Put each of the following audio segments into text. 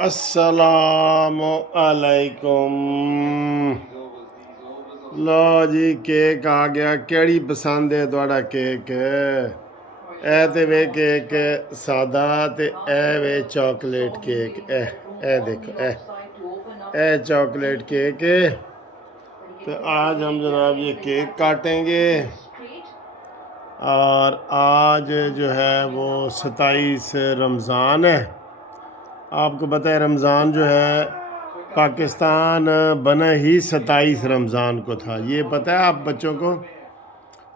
السلام علیکم۔ لو جی کیک آ گیا، کیڑی پسند ہے تھوڑا کیک؟ اے تے وے کیک سادہ تے اے وے چاکلیٹ کیک، اے دیکھو اے چاکلیٹ کیک ہے۔ تو آج ہم جناب یہ کیک کاٹیں گے، اور آج جو ہے وہ 27 رمضان ہے۔ آپ کو پتہ ہے رمضان جو ہے پاکستان بنا ہی 27 رمضان کو تھا، یہ پتہ ہے آپ بچوں کو؟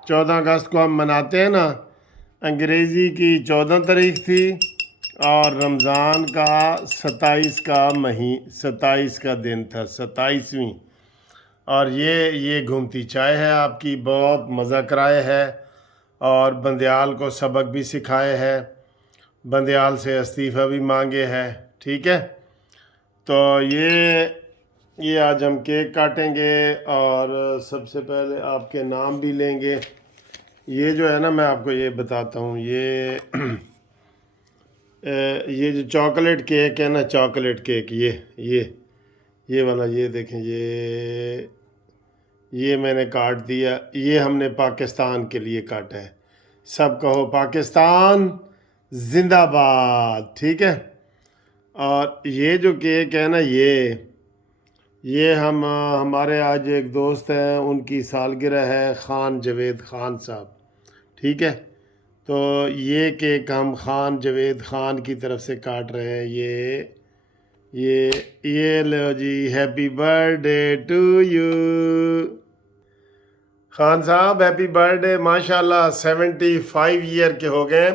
14 اگست کو ہم مناتے ہیں نا، انگریزی کی 14 تاریخ تھی اور رمضان کا 27 کا دن تھا، 27ویں۔ اور یہ گھومتی چائے ہے آپ کی، بہت مزہ کرائے ہے اور بندیال کو سبق بھی سکھائے ہے، بندیال سے استعفیٰ بھی مانگے ہے، ٹھیک ہے؟ تو یہ آج ہم کیک کاٹیں گے، اور سب سے پہلے آپ کے نام بھی لیں گے۔ یہ جو ہے نا، میں آپ کو یہ بتاتا ہوں، یہ جو چاکلیٹ کیک ہے نا، چاکلیٹ کیک یہ والا، یہ دیکھیں، یہ میں نے کاٹ دیا، یہ ہم نے پاکستان کے لیے کاٹا ہے۔ سب کہو پاکستان زندہ باد، ٹھیک ہے؟ اور یہ جو کیک ہے نا، یہ ہمارے آج ایک دوست ہیں، ان کی سالگرہ ہے، خان جاوید خان صاحب، ٹھیک ہے؟ تو یہ کیک ہم خان جاوید خان کی طرف سے کاٹ رہے ہیں۔ یہ لو جی، ہیپی برتھ ڈے ٹو یو خان صاحب، ہیپی برتھ ڈے۔ ماشاءاللہ 75 ایئر کے ہو گئے۔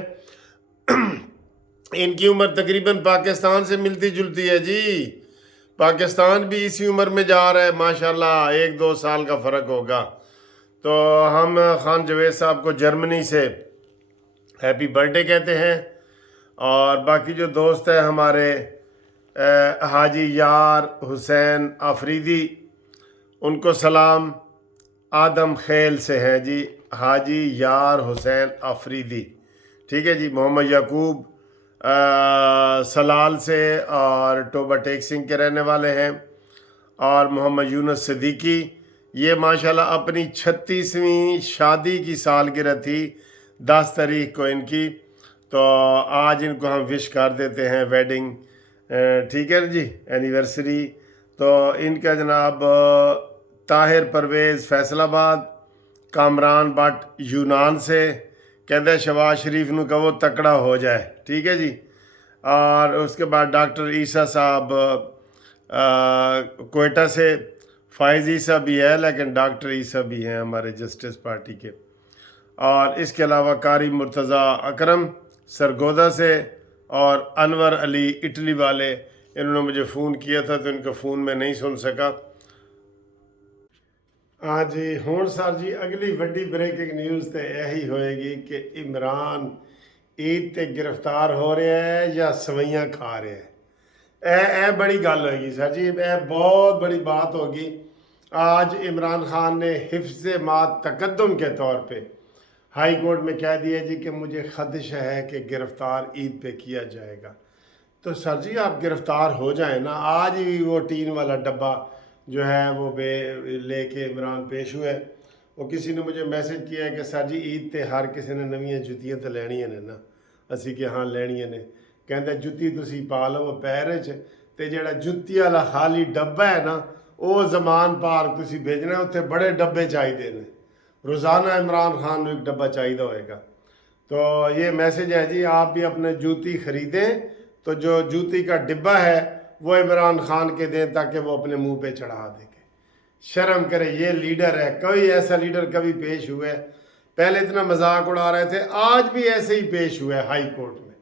ان کی عمر تقریباً پاکستان سے ملتی جلتی ہے جی، پاکستان بھی اسی عمر میں جا رہا ہے ماشاءاللہ، 1-2 سال کا فرق ہوگا۔ تو ہم خان جاوید صاحب کو جرمنی سے ہیپی برتھ ڈے کہتے ہیں، اور باقی جو دوست ہیں ہمارے حاجی یار حسین آفریدی، ان کو سلام، آدم خیل سے ہیں جی، حاجی یار حسین آفریدی، ٹھیک ہے جی۔ محمد یعقوب سلال سے اور ٹوبہ ٹیک سنگھ کے رہنے والے ہیں، اور محمد یونس صدیقی، یہ ماشاءاللہ اپنی 36ویں شادی کی سالگرہ تھی 10 تاریخ کو ان کی، تو آج ان کو ہم وش کر دیتے ہیں ویڈنگ، ٹھیک ہے جی، اینیورسری۔ تو ان کا جناب طاہر پرویز فیصل آباد، کامران بٹ یونان سے، کہتے ہیں شہباز شریف نو کہو تکڑا ہو جائے، ٹھیک ہے جی۔ اور اس کے بعد ڈاکٹر عیسیٰ صاحب کوئٹہ سے، فائز عیسیٰ بھی ہے لیکن ڈاکٹر عیسیٰ بھی ہیں ہمارے جسٹس پارٹی کے، اور اس کے علاوہ قاری مرتضیٰ اکرم سرگودا سے، اور انور علی اٹلی والے، انہوں نے مجھے فون کیا تھا تو ان کا فون میں نہیں سن سکا۔ ہاں جی، ہون سر جی اگلی وڈی بریکنگ نیوز تے یہی ہوئے گی کہ عمران عید تے گرفتار ہو رہا ہے یا سوئیاں کھا رہے ہیں، اے بڑی گل ہوئے گی سر جی، اے بہت بڑی بات ہوگی۔ آج عمران خان نے حفظ ما تقدم کے طور پہ ہائی کورٹ میں کہہ دیا جی کہ مجھے خدشہ ہے کہ گرفتار عید پہ کیا جائے گا۔ تو سر جی آپ گرفتار ہو جائیں نا، آج ہی وہ ٹین والا ڈبہ جو ہے وہ لے کے عمران پیش ہوئے، وہ کسی نے مجھے میسج کیا ہے کہ سر جی عید تے ہر کسی نے نویاں جتیاں تے لینیاں نے نا، اسی کہ ہاں لینیاں نے، کہندے جتی تسی پا لو پیر وچ، تے جڑا جتی والا خالی ڈبہ ہے نا، وہ زمان پارک تسی بھیجنا ہے، اتنے بڑے ڈبے چاہیے نے، روزانہ عمران خان کو ایک ڈبہ چاہیے ہوئے گا۔ تو یہ میسج ہے جی، آپ بھی اپنے جوتی خریدیں تو جو جوتی کا ڈبہ ہے وہ عمران خان کے دیں تاکہ وہ اپنے منہ پہ چڑھا دے کے شرم کرے، یہ لیڈر ہے۔ کوئی ایسا لیڈر کبھی پیش ہوئے؟ پہلے اتنا مذاق اڑا رہے تھے، آج بھی ایسے ہی پیش ہوئے ہائی کورٹ میں۔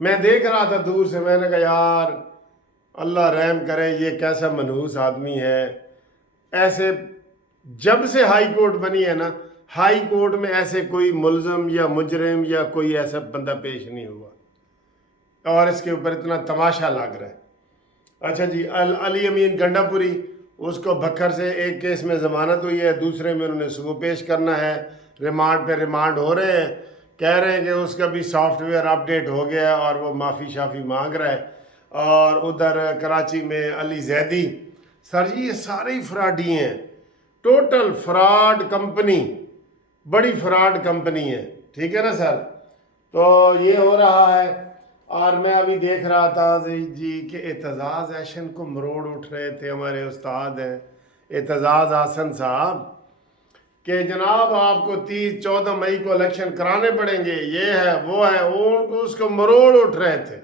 میں دیکھ رہا تھا دور سے، میں نے کہا یار اللہ رحم کرے، یہ کیسا منحوس آدمی ہے۔ ایسے جب سے ہائی کورٹ بنی ہے نا، ہائی کورٹ میں ایسے کوئی ملزم یا مجرم یا کوئی ایسا بندہ پیش نہیں ہوا، اور اس کے اوپر اتنا تماشا لگ رہا ہے۔ اچھا جی، علی امین گنڈا پوری، اس کو بکھر سے ایک کیس میں ضمانت ہوئی ہے، دوسرے میں انہوں نے صبح پیش کرنا ہے، ریمانڈ پہ ریمانڈ ہو رہے ہیں، کہہ رہے ہیں کہ اس کا بھی سافٹ ویئر اپ ڈیٹ ہو گیا ہے اور وہ معافی شافی مانگ رہا ہے۔ اور ادھر کراچی میں علی زیدی. سر جی یہ سارے ہی فراڈی ہیں، ٹوٹل فراڈ کمپنی، بڑی فراڈ کمپنی ہے. ٹھیک ہے نا سر؟ تو یہ ہو رہا ہے. اور میں ابھی دیکھ رہا تھا جی کہ اعتزاز ایشن کو مروڑ اٹھ رہے تھے، ہمارے استاد ہیں اعتزاز حسن صاحب، کہ جناب آپ کو 14 مئی کو الیکشن کرانے پڑیں گے، یہ ہے وہ ہے، وہ اس کو مروڑ اٹھ رہے تھے.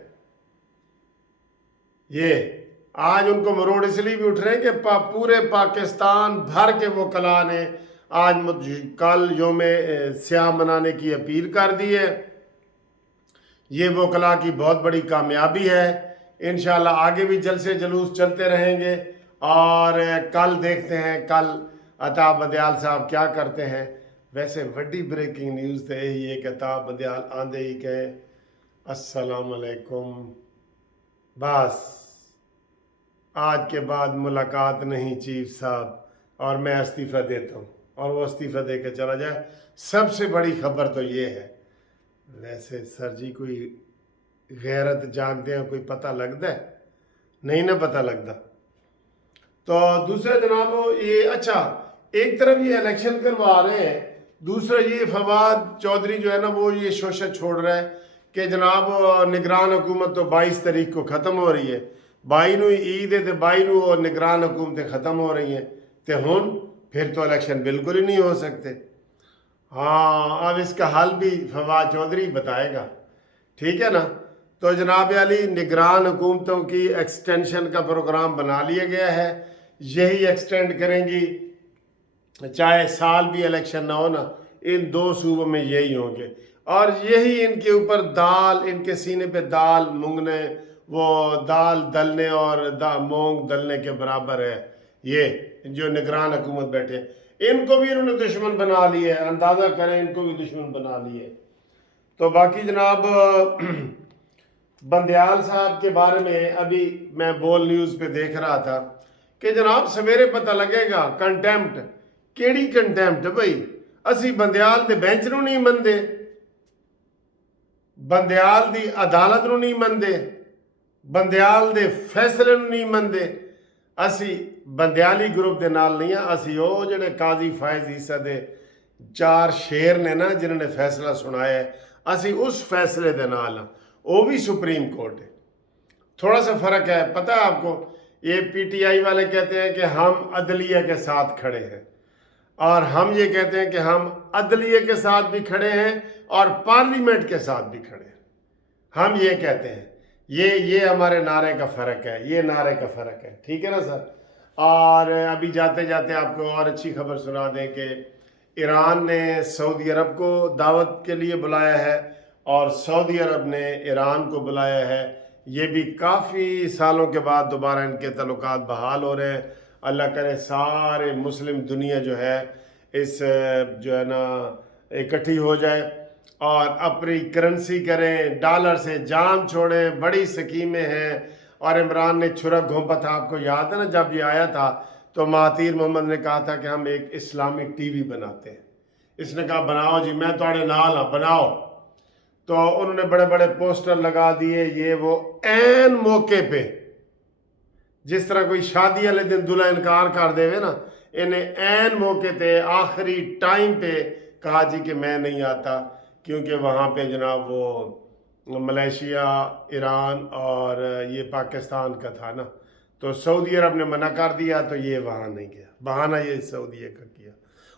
یہ آج ان کو مروڑ اس لیے بھی اٹھ رہے ہیں کہ پورے پاکستان بھر کے وکلاء نے آج کل یوم سیاہ منانے کی اپیل کر دی ہے. یہ وکلاء کی بہت بڑی کامیابی ہے. انشاءاللہ آگے بھی جلسے جلوس چلتے رہیں گے. اور کل دیکھتے ہیں کل عطا بدیال صاحب کیا کرتے ہیں. ویسے وڈی بریکنگ نیوز تو یہی ہے کہ عطا بدیال آندے ہی کہے السلام علیکم، بس آج کے بعد ملاقات نہیں چیف صاحب، اور میں استعفیٰ دیتا ہوں، اور وہ استعفیٰ دے کے چلا جائے. سب سے بڑی خبر تو یہ ہے. ویسے سر جی کوئی غیرت جاگ دیں کوئی پتہ لگتا ہے؟ نہیں نا پتہ لگتا. تو دوسرے جناب یہ اچھا ایک طرف یہ الیکشن کروا رہے ہیں، دوسرا یہ فواد چودھری جو ہے نا وہ یہ شوشہ چھوڑ رہا ہے کہ جناب نگران حکومت تو 22 تاریخ کو ختم ہو رہی ہے، 22 نو عید ہے تو 22 نو نگران حکومتیں ختم ہو رہی ہیں، تو ہن پھر تو الیکشن بالکل ہی نہیں ہو سکتے. ہاں اب اس کا حل بھی فواد چودھری بتائے گا. ٹھیک ہے نا؟ تو جناب علی نگران حکومتوں کی ایکسٹینشن کا پروگرام بنا لیا گیا ہے. یہی ایکسٹینڈ کریں گی چاہے سال بھی الیکشن نہ ہو نا، ان 2 صوبوں میں یہی ہوں گے. اور یہی ان کے اوپر دال، ان کے سینے پہ دال مونگنے، وہ دال دلنے اور مونگ دلنے کے برابر ہے. یہ جو نگران حکومت بیٹھے ان کو بھی انہوں نے دشمن بنا لیے، اندازہ کریں ان کو بھی دشمن بنا لیے. تو باقی جناب بندیال صاحب کے بارے میں ابھی میں بول نیوز پہ دیکھ رہا تھا کہ جناب سویرے پتہ لگے گا. کنٹیمپٹ کیڑی کنٹیمپٹ بھائی؟ اسی بندیال دے بینچ نو نہیں مندے، بندیال دی عدالت نو نہیں مندے، بندیال دے فیصلے نو نہیں مندے. اسی بندیالی گروپ دے نال نہیں ہیں. اسی وہ جڑے قاضی فائز عیسیٰ دے 4 شیر نے نا جنہوں نے فیصلہ سنایا ہے، اسی اس فیصلے دے نال ہیں. وہ بھی سپریم کورٹ ہے. تھوڑا سا فرق ہے پتہ ہے آپ کو. یہ پی ٹی آئی والے کہتے ہیں کہ ہم عدلیہ کے ساتھ کھڑے ہیں، اور ہم یہ کہتے ہیں کہ ہم عدلیہ کے ساتھ بھی کھڑے ہیں اور پارلیمنٹ کے ساتھ بھی کھڑے ہیں. ہم یہ کہتے ہیں، یہ ہمارے نعرے کا فرق ہے، یہ نعرے کا فرق ہے. ٹھیک ہے نا سر؟ اور ابھی جاتے جاتے آپ کو اور اچھی خبر سنا دیں کہ ایران نے سعودی عرب کو دعوت کے لیے بلایا ہے، اور سعودی عرب نے ایران کو بلایا ہے. یہ بھی کافی سالوں کے بعد دوبارہ ان کے تعلقات بحال ہو رہے ہیں. اللہ کرے سارے مسلم دنیا جو ہے اس جو ہے نا اکٹھی ہو جائے اور اپنی کرنسی کریں، ڈالر سے جان چھوڑیں. بڑی سکیمیں ہیں. اور عمران نے چھرا گھونپا تھا، آپ کو یاد ہے نا جب یہ آیا تھا تو مہاتیر محمد نے کہا تھا کہ ہم ایک اسلامک ٹی وی بناتے ہیں. اس نے کہا بناؤ جی، میں تھوڑے نال ہاں، بناؤ. تو انہوں نے بڑے بڑے پوسٹر لگا دیے. یہ وہ عین موقع پہ، جس طرح کوئی شادی والے دن دلہا انکار کر دے نا، انہیں عین موقع پہ آخری ٹائم پہ کہا جی کہ میں نہیں آتا، کیونکہ وہاں پہ جناب وہ ملیشیا، ایران اور یہ پاکستان کا تھا نا، تو سعودی عرب نے منع کر دیا تو یہ وہاں نہیں گیا. بہانہ یہ سعودیہ کا کیا،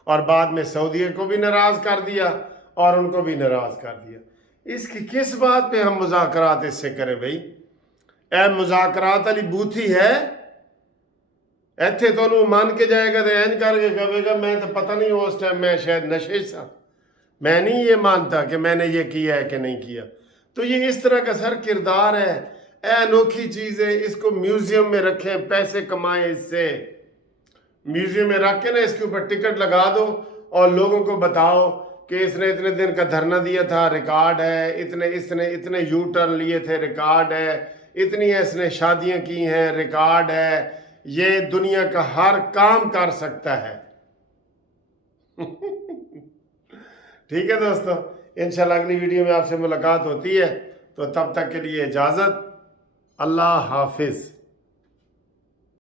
اور بعد میں سعودیہ کو بھی ناراض کر دیا اور ان کو بھی ناراض کر دیا. اس کی کس بات پہ ہم مذاکرات اس سے کریں بھائی؟ اے مذاکرات علی بوتھی ہے ایتھے تو انہوں مان کے جائے گا تو اینج کر کے کہے گا میں تو پتہ نہیں ہوں اس ٹائم میں شاید نشے سا، میں نہیں یہ مانتا کہ میں نے یہ کیا ہے کہ نہیں کیا. تو یہ اس طرح کا سر کردار ہے. اے انوکھی چیز ہے. اس کو میوزیم میں رکھیں، پیسے کمائیں اس سے. میوزیم میں رکھ کے نا اس کے اوپر ٹکٹ لگا دو اور لوگوں کو بتاؤ کہ اس نے اتنے دن کا دھرنا دیا تھا، ریکارڈ ہے. اس نے اتنے یو ٹرن لیے تھے، ریکارڈ ہے. اتنی اس نے شادیاں کی ہیں، ریکارڈ ہے. یہ دنیا کا ہر کام کر سکتا ہے. ٹھیک ہے دوستو، انشاءاللہ اگلی ویڈیو میں آپ سے ملاقات ہوتی ہے. تو تب تک کے لیے اجازت. اللہ حافظ.